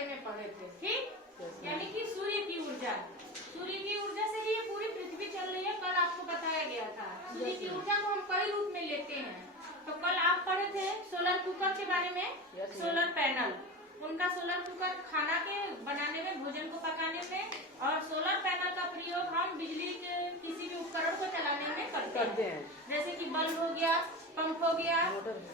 बारे में पढ़े थे, ठीक। यानी कि सूर्य की ऊर्जा से ही ये पूरी पृथ्वी चल रही है। कल आपको बताया गया था सूर्य की ऊर्जा को हम कई रूप में लेते हैं। तो कल आप पढ़े थे सोलर कुकर के बारे में, सोलर पैनल, उनका सोलर कुकर खाना के बनाने में, भोजन को पकाने में, और सोलर पैनल का प्रयोग हम बिजली के किसी भी उपकरण को चलाने में करते हैं। जैसे कि बल्ब हो गया, पंप हो गया,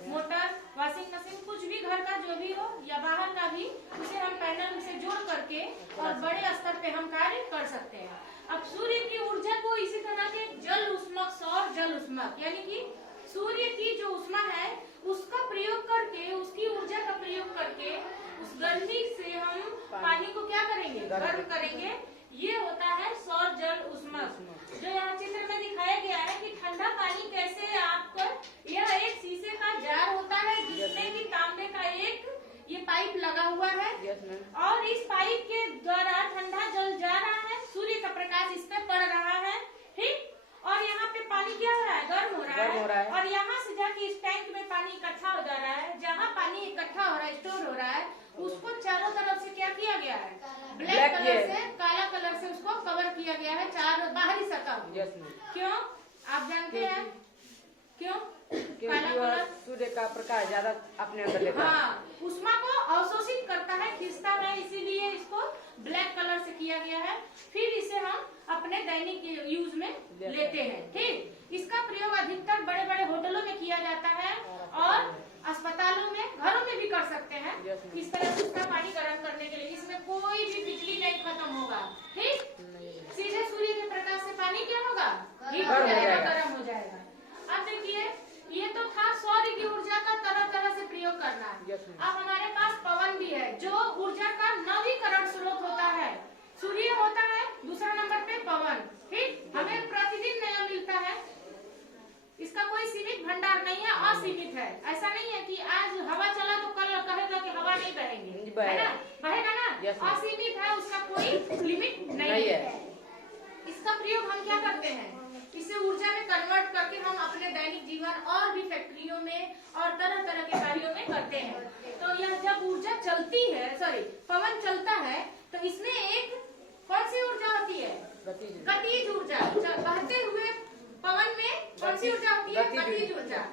मोटर, वॉशिंग मशीन, कुछ भी घर का जो भी हो या बाहर का भी, उसे हम पैनल से जोड़ करके और बड़े स्तर पे हम कार्य कर सकते हैं। अब सूर्य की ऊर्जा को इसी तरह के जल उष्मक, सौर जल उष्मक, यानी कि सूर्य की जो उष्मा है उसका प्रयोग करके, उसकी ऊर्जा का प्रयोग करके उस गर्मी से हम पानी को क्या करेंगे, गर्म करेंगे। ये होता है सौर जल उष्मक। जो यहाँ चित्र में दिखाया गया है कि ठंडा पानी कैसे आपको, यह एक शीशे का जार होता है जिसमें कि तांबे का एक ये पाइप लगा हुआ है, और इस पाइप के द्वारा ठंडा जल जा रहा है, सूर्य का प्रकाश इस पे पड़ रहा है, ठीक। और यहाँ पे पानी क्या हो रहा है, गर्म हो रहा है, और यहाँ से जाके इस टैंक में पानी इकट्ठा हो जा रहा है। जहाँ पानी इकट्ठा हो रहा है, स्टोर हो रहा है, उसको चारों तरफ से क्या किया गया है, ब्लैक कलर से, काला कलर से उसको कवर किया गया है, चारों बाहरी सतह। क्यों, आप जानते हैं क्यों? काला कलर सूर्य का प्रकाश ज्यादा अपने अंदर लेता है। हाँ, उष्मा को अवशोषित करता है, खींचता है, इसीलिए इसको ब्लैक कलर से किया गया है। फिर इसे हम अपने दैनिक यूज में लेते हैं, ठीक। इसका प्रयोग अधिकतर बड़े बड़े होटलों में किया जाता है और अस्पतालों में, घरों में भी कर सकते हैं। इस तरह से उसका पानी गर्म करने के लिए इसमें कोई भी बिजली नहीं खत्म होगा, ठीक। सीधे सूर्य के प्रकाश से पानी क्या होगा, हीट हो जाएगा, गर्म हो जाएगा। अब देखिए, ये तो था सौर्य की ऊर्जा का तरह तरह से प्रयोग करना। अब हमारे पास पवन भी है, जो ऊर्जा का नवीकरण स्रोत होता है। सूर्य होता है, दूसरा नंबर पे पवन, ठीक। हमें प्रतिदिन नया मिलता है, इसका कोई सीमित भंडार नहीं है, असीमित है। ऐसा नहीं है कि आज हवा चला तो कल कहेगा कि हवा नहीं बहेंगे, है ना, बहेगा ना। असीमित है, उसका कोई लिमिट नहीं है। इसका प्रयोग हम क्या करते हैं, इसे ऊर्जा में कन्वर्ट करके हम अपने दैनिक जीवन और भी फैक्ट्रियों में और तरह तरह के कार्यों में करते हैं। तो यह जब ऊर्जा चलती है, पवन चलता है, तो इसमें एक कौन सी ऊर्जा होती है, गतिज ऊर्जा। बहते हुए पवन में कौन सी ऊर्जा होती है, गतिज ऊर्जा।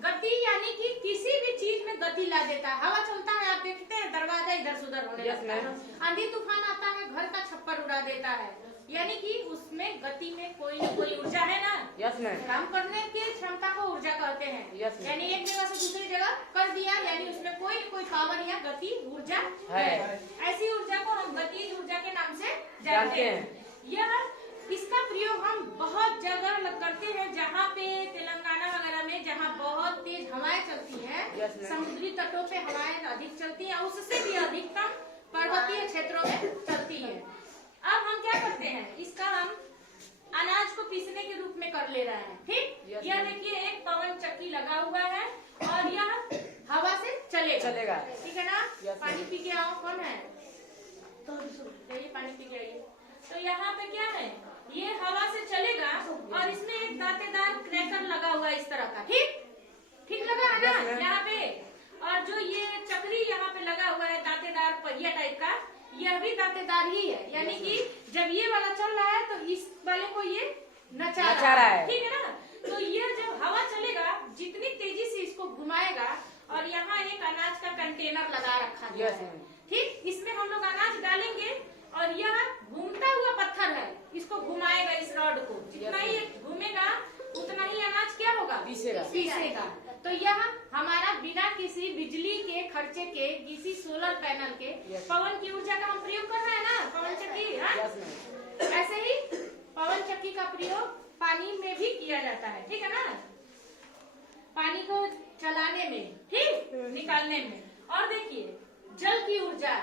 गति यानी कि किसी भी चीज में गति ला देता है। हवा चलता है, आप देखते हैं दरवाजा इधर से उधर होने लगता है, आंधी तूफान आता है, घर का छप्पर उड़ा देता है, यानी कि उसमें गति में कोई न कोई ऊर्जा है ना। काम करने की क्षमता को ऊर्जा कहते हैं। यानी एक जगह से दूसरी जगह कर दिया, यानी उसमें कोई न कोई पावर या गति ऊर्जा है। ऐसी ऊर्जा को हम गतिज ऊर्जा के नाम से जानते हैं। यह इसका प्रयोग हम बहुत जगह करते हैं, जहाँ पे तेलंगाना वगैरह में जहाँ बहुत तेज हवाएं चलती हैं, समुद्री तटों पे हवाएं अधिक चलती हैं, उससे भी अधिकतम पर्वतीय क्षेत्रों में चलती है। अब हम क्या करते हैं, इसका हम अनाज को पीसने के रूप में कर ले रहे हैं, ठीक। यह देखिए एक पवन चक्की लगा हुआ है और यह हवा से चलेगा, ठीक है ना। पानी पी के आओ, कौन है, तो ये पानी पी के आइए। तो यहाँ पे क्या है, ये हवा से चलेगा और इसमें एक दांतेदार क्रैकर लगा हुआ है इस तरह का, ठीक लगा है ना यहाँ पे। और जो ये चक्री यहाँ पे लगा हुआ है दांतेदार पहिया टाइप का, यह भी दांतेदार ही है, यानी कि जब ये वाला चल रहा है तो इस वाले को ये नचा रहा है, ठीक है ना। तो ये जब हवा चलेगा, जितनी तेजी से इसको घुमाएगा, और यहाँ एक अनाज का कंटेनर लगा रखा है, ठीक। इसमें हम लोग अनाज डालेंगे और यह घूमता हुआ पत्थर है, इसको घुमाएगा, इस रॉड को जितना ही घूमेगा उतना ही अनाज क्या होगा, पीसेगा। तो यह हमारा बिना किसी बिजली के खर्चे के, किसी सोलर पैनल के, पवन की ऊर्जा का हम प्रयोग कर रहे हैं ना, पवन चक्की। ऐसे ही पवन चक्की का प्रयोग पानी में भी किया जाता है, ठीक है ना, पानी को चलाने में, ठीक, निकालने में। और देखिए जल की ऊर्जा,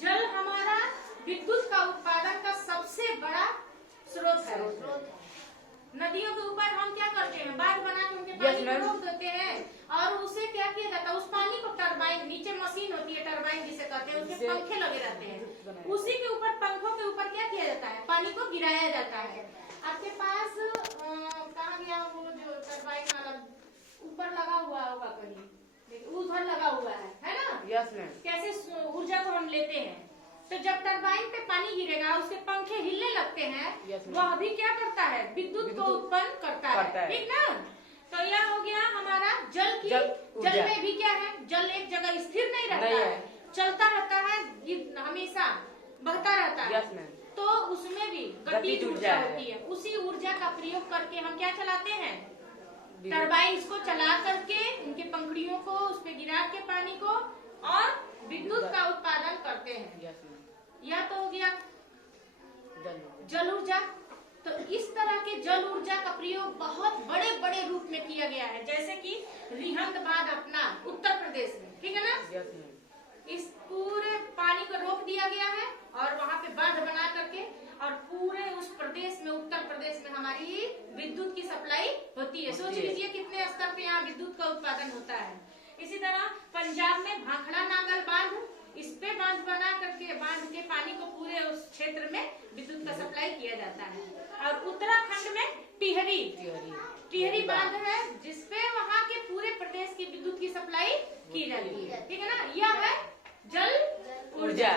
जल हमारा विद्युत का उत्पादन का सबसे बड़ा स्रोत है। नदियों के ऊपर हम क्या करते हैं, बांध बना के उनके पानी को रोक देते हैं, और उसे क्या किया जाता है, उस पानी को टरबाइन, नीचे मशीन होती है टरबाइन जिसे कहते हैं, उसके पंखे लगे रहते हैं, उसी के ऊपर, पंखों के ऊपर क्या किया जाता है, पानी को गिराया जाता है। आपके पास कहाँ गया वो जो टरबाइन वाला ऊपर लगा हुआ होगा कहीं, उधर लगा हुआ है ना। Yes ma'am. कैसे ऊर्जा को हम लेते हैं, तो जब टरबाइन पे पानी गिरेगा उसके पंखे हिलने लगते हैं, वह भी क्या करता है, विद्युत को उत्पन्न करता है, ठीक ना। तो यह हो गया हमारा जल की। जल में भी क्या है, जल एक जगह स्थिर नहीं रहता है, चलता रहता है, हमेशा बहता रहता है। Yes ma'am. तो उसमें भी गतिज ऊर्जा होती है। उसी ऊर्जा का प्रयोग करके हम क्या चलाते हैं, टरबाइन को चला करके उनके पंखुड़ियों को उस पे गिरा के पानी को और विद्युत का उत्पादन करते हैं। यह तो हो गया जल ऊर्जा। तो इस तरह के जल ऊर्जा का प्रयोग बहुत बड़े बड़े रूप में किया गया है, जैसे कि रिहंद बांध अपना उत्तर प्रदेश में, ठीक है ना। इस पूरे पानी को रोक दिया गया है और वहाँ पे बांध बना करके और पूरे उस प्रदेश में, उत्तर प्रदेश में हमारी विद्युत की सप्लाई होती है। सोच लीजिए कितने स्तर पे यहाँ विद्युत का उत्पादन होता है। इसी तरह पंजाब में भाखड़ा नांगल बांध, इस पे बांध बना करके बांध के पानी को पूरे उस क्षेत्र में विद्युत का सप्लाई किया जाता है। और उत्तराखंड में टिहरी बांध है, जिसपे वहाँ के पूरे प्रदेश की विद्युत की सप्लाई की जाती है, ठीक है ना। यह है जल ऊर्जा।